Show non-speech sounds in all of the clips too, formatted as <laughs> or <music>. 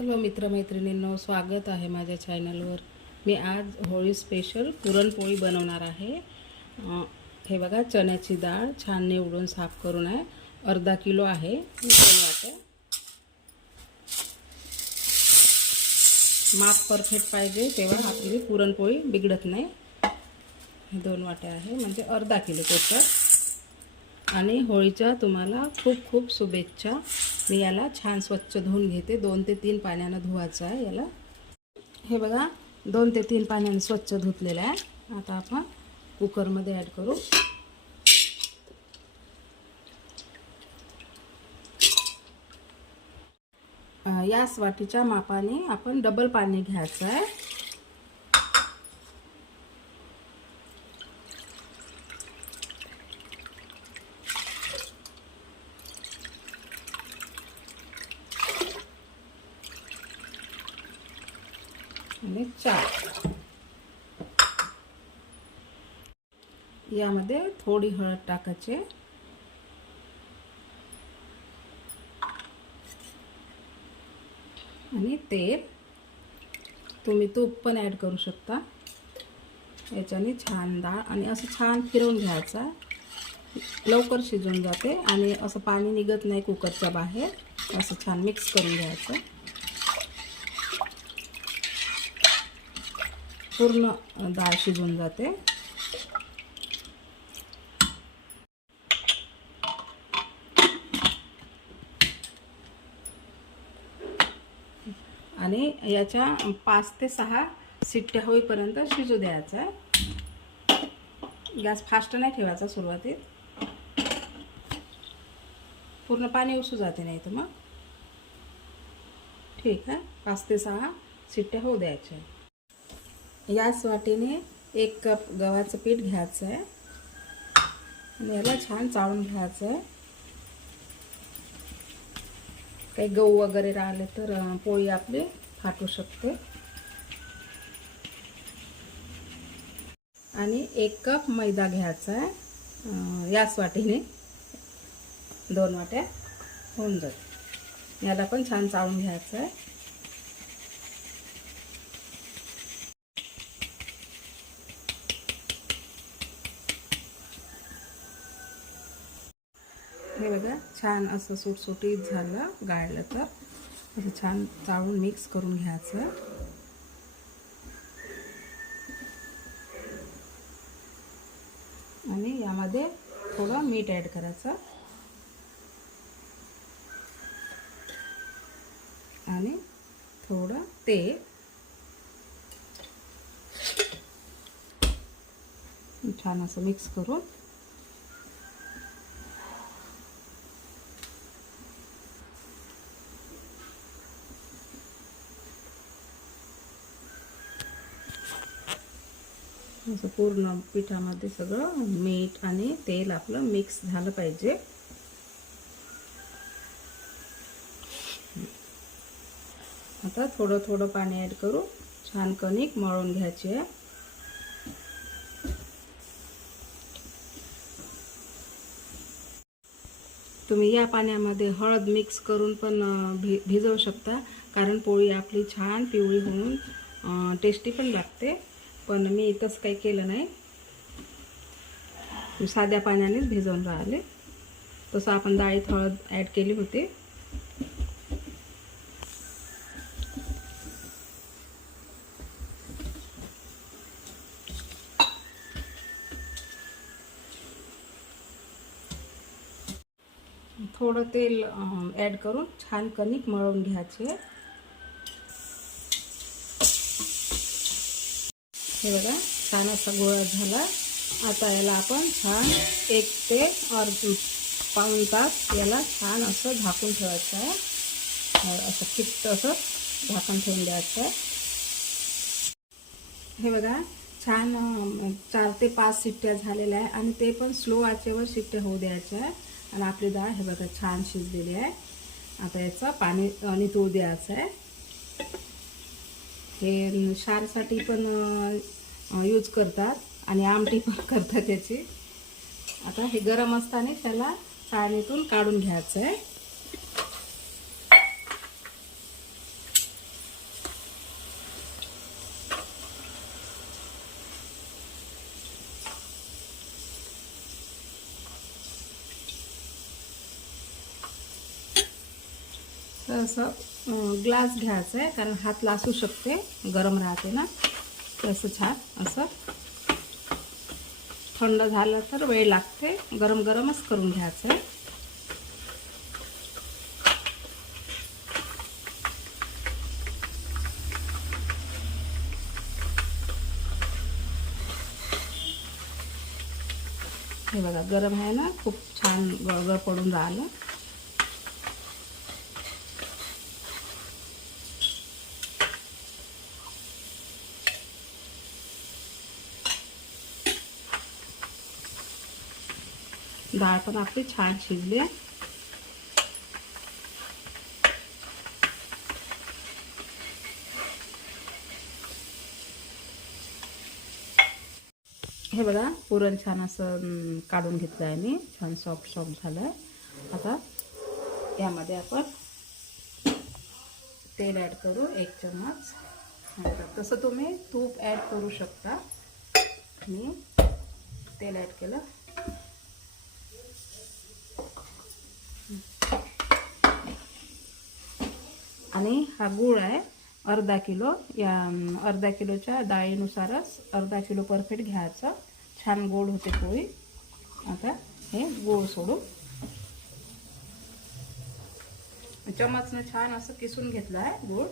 Hello मित्रमैत्रिणींनो स्वागत आहे माझ्या चॅनलवर मी आज होळी स्पेशल पुरणपोळी बनवणार आहे. हे बघा चण्याची डाळ छान निवडून साफ करून आहे. अर्धा किलो आहे. दोन वाटे माप परफेक्ट पाहिजे तेव्हा आपली पुरणपोळी बिघडत नाही. हे दोन वाट्या आहे म्हणजे अर्धा किलो टोटल आणि होळीच्या तुम्हाला खूप खूप शुभेच्छा. मी याला छान स्वच्छ धुवून घेते. दोन ते तीन पाण्यानं धुवायचं आहे याला. हे बघा दोन ते तीन पाण्याने स्वच्छ धुतलेलं आहे. आता आपण कुकरमध्ये ॲड करू. याच वाटीच्या मापाने आपण डबल पाणी घ्यायचं आहे आणि चार यामध्ये थोडी हळद टाकायचे. आणि तेल. तुम्ही तूप पण ॲड करू शकता. याच्याने छान डाळ आणि असं छान फिरवून घ्यायचा. लवकर शिजून जाते आणि असं पाणी निघत नाही कुकरच्या बाहेर. असं छान मिक्स करून घ्यायचं. पूर्ण डाळ शिजून जाते. आणि याच्या पाच ते सहा सिट्ट्या होईपर्यंत शिजू द्यायचा आहे. गॅस फास्ट नाही ठेवायचा सुरुवातीत. पूर्ण पाणी उसू जाते नाही तर मग. ठीक आहे. पाच ते सहा सिट्ट्या होऊ द्यायच्या याच वाटीने एक कप गव्हाचं पीठ घ्यायचं आहे. आणि याला छान चाळून घ्यायचं आहे. काही गहू वगैरे राहिले तर पोळी आपली फाटू शकते. आणि एक कप मैदा घ्यायचा आहे. याच वाटीने दोन वाट्या होऊन जाईल. याला पण छान चाळून घ्यायचं आहे. हे बघा छान असं सुटसुटीत झालं गाळलं तर. असं छान चाळून मिक्स करून घ्यायचं. आणि यामध्ये थोडं मीठ ॲड करायचं. आणि थोडं तेल छान असं मिक्स करून असं पूर्ण पिठामध्ये सगळं मीठ आणि तेल आपलं मिक्स झालं पाहिजे. आता थोडं थोडं पाणी ॲड करू छान कणिक मळून घ्यायची आहे. तुम्ही या पाण्यामध्ये हळद मिक्स करून पण भि भिजवू शकता कारण पोळी आपली छान पिवळी होऊन टेस्टी पण लागते. पण मी तसं काही केलं नाही. साध्या पाण्यानेच भिजवून राहिले. तसं आपण डाळीत हळद ॲड केली होती. थोडं तेल ॲड करून छान कणिक मळून घ्यायचे. हे बघा छान असा गोळा झाला. आता याला आपण छान एक ते अर्ध पाऊण तास याला छान असं झाकून ठेवायचं आहे. असं फिट्ट असं झाकण ठेवून द्यायचं आहे. हे बघा छान चार ते पाच शिट्ट्या झालेल्या आहे आणि ते पण स्लो आचेवर शिट्ट्या होऊ द्यायच्या आहे. आणि आपली डाळ हे बघा छान शिजलेली आहे. आता याचं पाणी आणि नितळू द्यायचं आहे. हे शारसाठी पण यूज करतात आणि आमटी पण <laughs> करतात त्याची आता हे गरम असताना त्याला चाळणीतून काढून घ्यायचं आहे असं ग्लास घ्यायचं आहे कारण हात लासू शकते गरम राहते ना. तसं छान असं. थंड झालं तर वेळ लागते गरम गरमच करून घ्यायचं आहे. हे बघा गरम आहे ना खूप छान गळगळ पडून राहिलं. डाळ पण आपली छान शिजली. आहे हे बघा पुरण छान असं काढून घेतलं आहे मी छान सॉफ्ट सॉफ्ट झालं आहे आता यामध्ये आपण तेल ॲड करू एक चम्मच. तसं तुम्ही तूप ॲड करू शकता. मी तेल ॲड केलं. आणि हा गूळ आहे अर्धा किलो. या अर्धा किलोच्या डाळीनुसारच अर्धा किलो परफेक्ट घ्यायचं. छान गोड होते पोळी. आता हे गूळ सोडू चमचनं छान असं किसून घेतलं आहे गूळ.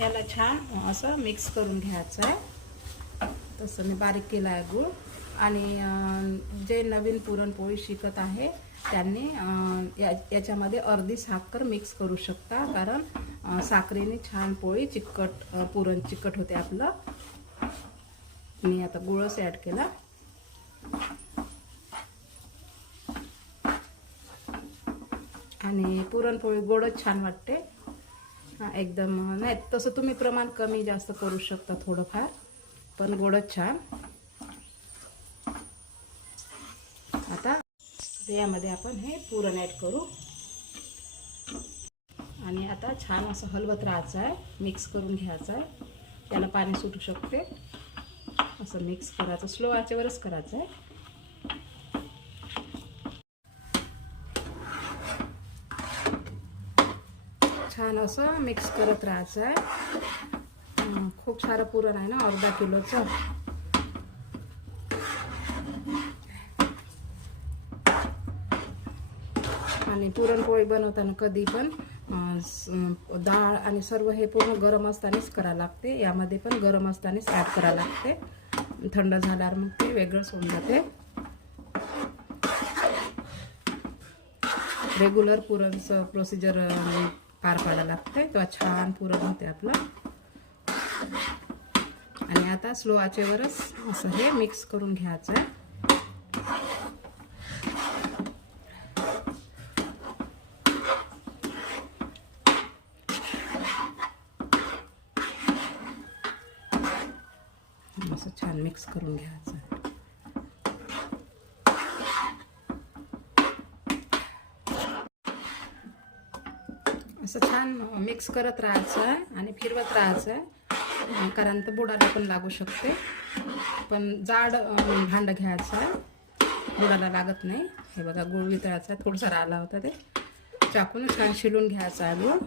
याला छान असं मिक्स करून घ्यायचं आहे. तसं मी बारीक केला आहे गूळ. आणि जे नवीन पुरणपोळी शिकत आहे त्यांनी या याच्यामध्ये अर्धी साखर मिक्स करू शकता. कारण साखरेने छान पोळी चिकट पुरण चिकट होते आपलं. मी आता गुळच ॲड केला. आणि पुरणपोळी गोडच छान वाटते. एकदम नाही तसं तुम्ही प्रमाण कमी जास्त करू शकता थोडंफार. पण गोडच छान. आता यामध्ये आपण हे पुरण ॲड करू. आणि आता छान असं हलवत राहायचं आहे. मिक्स करून घ्यायचं आहे. त्याला पाणी सुटू शकते. असं मिक्स करायचं. स्लो आचेवरच करायचं आहे. छान असं मिक्स करत राहायचं आहे. खूप सारं पुरण आहे ना अर्धा किलोचं. आणि पुरणपोळी बनवताना कधी पण डाळ आणि सर्व हे पूर्ण गरम असतानाच करावं लागते. यामध्ये पण गरम असतानाच ॲड करावं लागते. थंड झाल्यावर मग ते वेगळंच होऊन जाते. रेग्युलर पुरणचं प्रोसिजर पार पाडायला लागते. तेव्हा छान पुरण होते आपलं. आता स्लो आचेवरच असं हे मिक्स करून घ्यायचं असं छान मिक्स करून घ्यायचं असं छान मिक्स करत राहायचं आणि फिरवत राहायचं कारण तर बुडाला पण लागू शकते. पण जाड भांडं घ्यायचं. आहे बुडाला लागत नाही. हे बघा गुळ वितळायचा आहे. थोडासा राहिला होता ते. चाकून छान शिलून घ्यायचा आहे गुळ.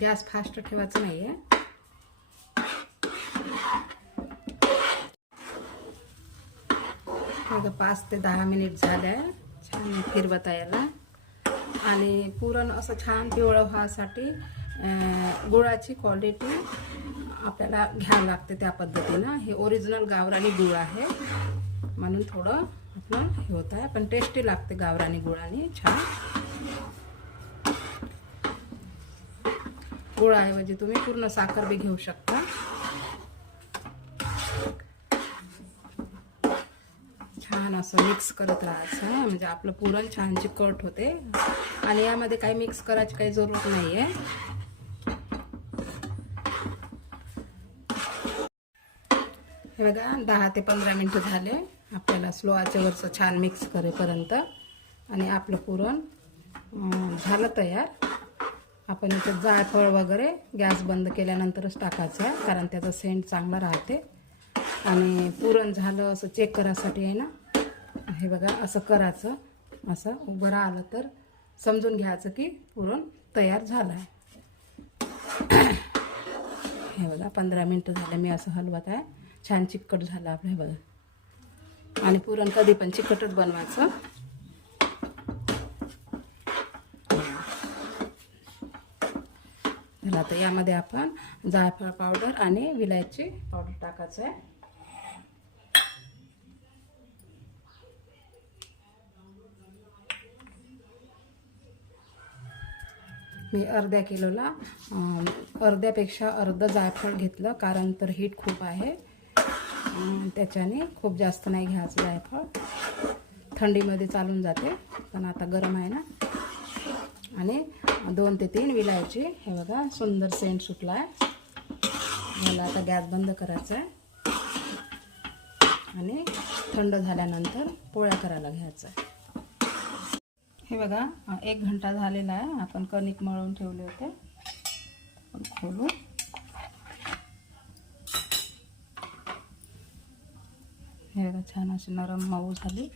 गॅस फास्ट ठेवायचं नाही आहे बघा पाच ते दहा मिनिट झाले छान फिरवता याला आणि पुरण असं छान पिवळं व्हासाठी गुळाची क्वालिटी आपल्याला घ्यावं लागते त्या पद्धतीनं. हे ओरिजिनल गावरानी गुळ आहे. म्हणून थोडं आपलं हे होत आहे पण टेस्टी लागते गावरानी गुळाने. छान. गुळाऐवजी तुम्ही पूर्ण साखर बी घेऊ शकता छान असं मिक्स करत राहायचं. म्हणजे आपलं पुरण छान चिकट होते. आणि यामध्ये काही मिक्स करायची काही जरूरत नाही आहे हे बघा दहा ते पंधरा मिनटं झाले. आपल्याला स्लो आचेवरचं छान मिक्स करेपर्यंत. आणि आपलं पुरण झालं तयार. आपण इथं जायफळ वगैरे गॅस बंद केल्यानंतरच टाकायचं आहे कारण त्याचा सेंट चांगला राहते. आणि पुरण झालं असं चेक करायसाठी आहे ना हे बघा असं करायचं. असं उभं आलं तर समजून घ्यायचं की पुरण तयार झालं आहे हे बघा पंधरा मिनटं झाले मी असं हलवत आहे. छान चिकट झालं आपलं हे बघा. आणि पुरण कधी पण चिकटच बनवायचं. झालं तर यामध्ये आपण जायफळ पावडर आणि विलायची पावडर टाकायचं आहे मी अर्ध्या किलोला अर्ध्यापेक्षा अर्ध जायफळ घेतलं कारण तर हीट खूप आहे. त्याच्याने खूप जास्त नाही घ्यायचं जायफळ. थंडीमध्ये चालून जाते पण आता गरम आहे ना. आणि दोन ते तीन विलायची हे बघा सुंदर सेंट सुटला आहे मला आता गॅस बंद करायचा आहे. आणि थंड झाल्यानंतर पोळ्या करायला घ्यायचं आहे. हे बघा एक घंटा झालेला आहे. आपण कणिक मळून ठेवले होते. खोलू. हे बघा छान अशी नरम मऊ झाली.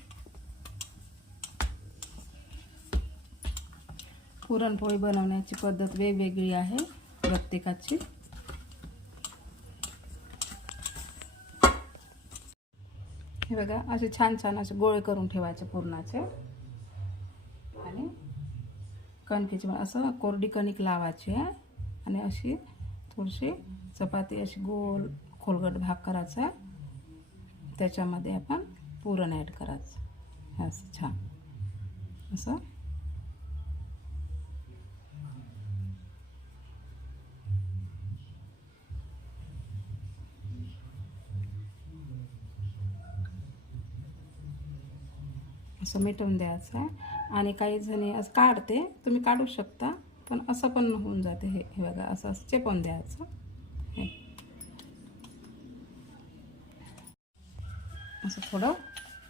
पुरणपोळी बनवण्याची पद्धत वेगवेगळी आहे प्रत्येकाची. हे बघा असे छान छान असे गोळे करून ठेवायचे पुरणाचे. आणि कणकेची असं कोरडी कणिक लावायची आहे आणि अशी थोडीशी चपाती अशी गोल खोलगट भाग करायचा. त्याच्यामध्ये आपण पुरण ॲड करायचं. असं छान. असं. असं मिटवून द्यायचं. आहे आणि काही जणी असं काढते तुम्ही काढू शकता. पण असं पण होऊन जाते हे हे बघा असं असं चेपवून द्यायचं. हे. असं थोडं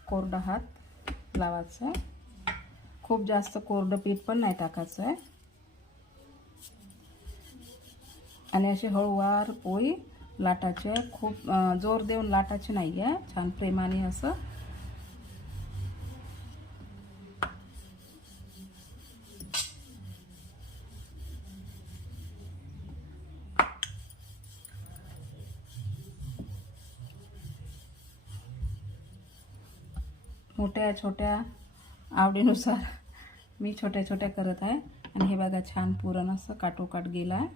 कोरडं हात लावायचं. आहे खूप जास्त कोरडं पीठ पण नाही टाकायचं आहे आणि अशी हळूवार पोळी लाटाची आहे खूप जोर देऊन लाटाची नाही आहे छान प्रेमाने असं मोठ्या छोट्या आवडीनुसार मी छोट्या छोट्या करत आहे. आणि हे बघा छान पुरण असं काटोकाट गेलं आहे.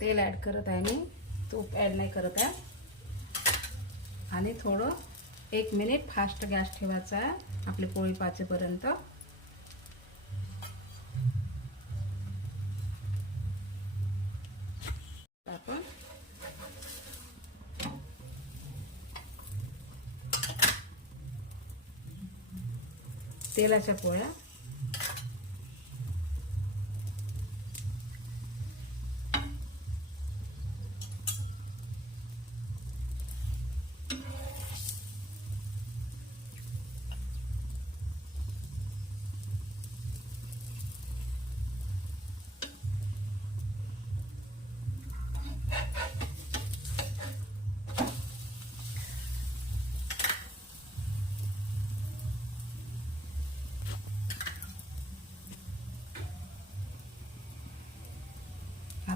तेल ॲड करत आहे मी. तूप ॲड नाही करत आहे. आणि थोडं एक मिनिट फास्ट गॅस ठेवायचा आहे आपली पोळी पाचेपर्यंत आपण तेलाच्या पोळ्या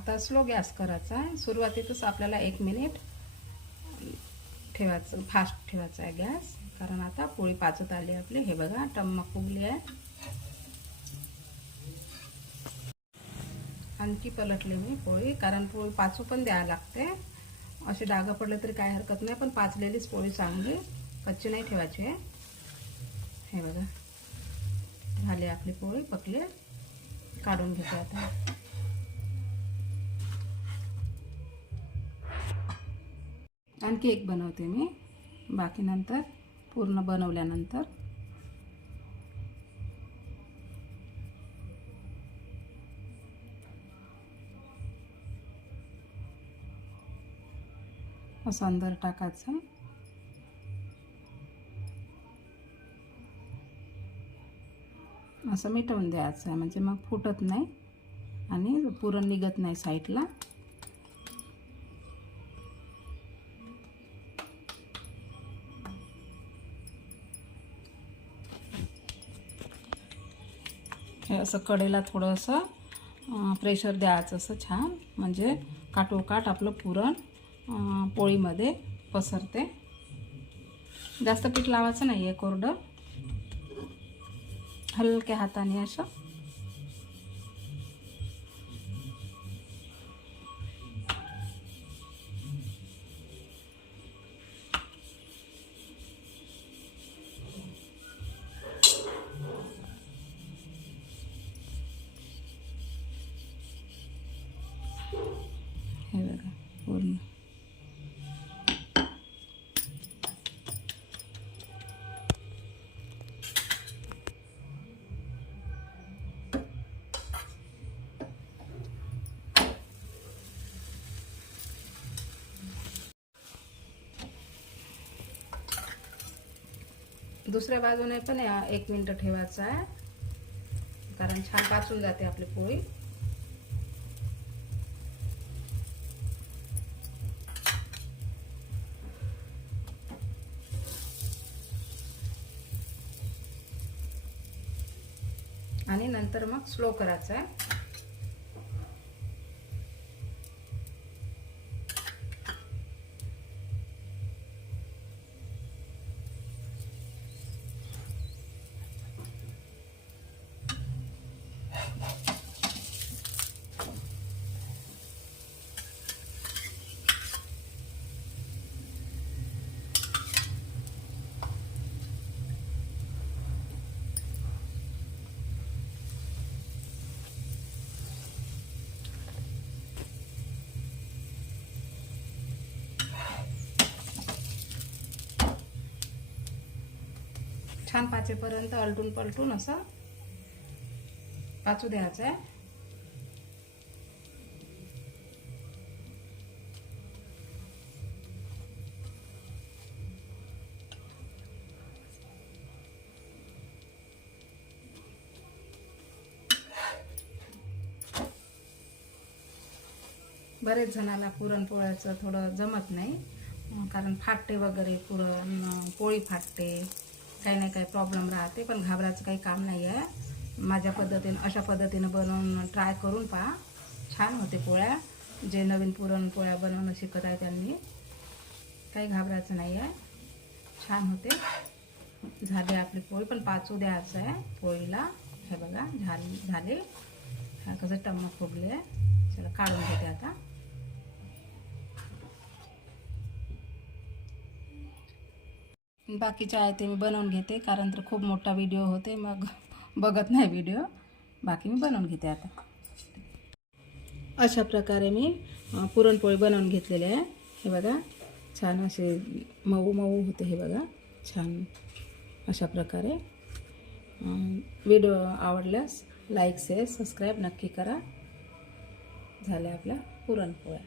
आता स्लो गॅस करायचा आहे. सुरुवातीतच आपल्याला एक मिनिट ठेवायचं फास्ट ठेवायचा आहे गॅस. कारण आता पोळी पाचत आली आपली. हे बघा टम्मक फुगली आहे. आणखी पलटली मी पोळी कारण पोळी पाचू पण द्यावं लागते. असे डागं पडले तरी काय हरकत नाही पण पाचलेलीच पोळी चांगली. कच्ची नाही ठेवायची आहे. हे बघा झाली आपली पोळी पकले. काढून घेते आता. आणखी एक बनवते मी. बाकी नंतर पूर्ण बनवल्यानंतर. असं अंदर टाकायचं. असं मिटवून द्यायचं म्हणजे मग फुटत नाही आणि पुरण निघत नाही साईडला. असं कडेला थोडंसं प्रेशर द्यायचं असं छान. म्हणजे काटोकाट आपलं पुरण पोळीमध्ये पसरते. जास्त पीठ लावायचं नाही आहे कोरडं. हलक्या हाताने असं. दुसऱ्या बाजूने पण या- एक मिनटं ठेवायचं आहे. कारण छान पाचून जाते आपली पोळी. आणि नंतर मग स्लो करायचं आहे. छान पाचेपर्यंत अलटून पलटून असं पाचू द्यायचं आहे. बरेच जणाला पुरणपोळ्याचं थोडं जमत नाही कारण फाटते वगैरे पुरण पोळी फाटते. काही नाही काही प्रॉब्लेम राहते पण घाबरायचं काही काम नाही आहे माझ्या पद्धतीनं अशा पद्धतीनं बनवून ट्राय करून पहा. छान होते पोळ्या. जे नवीन पुरणपोळ्या बनवणं शिकत आहे त्यांनी. काही घाबरायचं नाही आहे छान होते. झाले आपली पोळी पण पाचू द्यायचं आहे पोळीला. हे बघा झाली झाले. कसं टम्मा फुगले. चला काढून घेते. बाकीचे आहे ते मी बनवून घेते कारण तर खूप मोठा व्हिडिओ होते मग बघत नाही व्हिडिओ बाकी मी बनवून घेते आता. अशा प्रकारे मी पुरणपोळी बनवून घेतलेली आहे. हे बघा छान असे मऊ मऊ होते हे बघा छान अशा प्रकारे. व्हिडिओ आवडल्यास लाईक शेअर सबस्क्राईब नक्की करा. झाल्या आपल्या पुरणपोळ्या.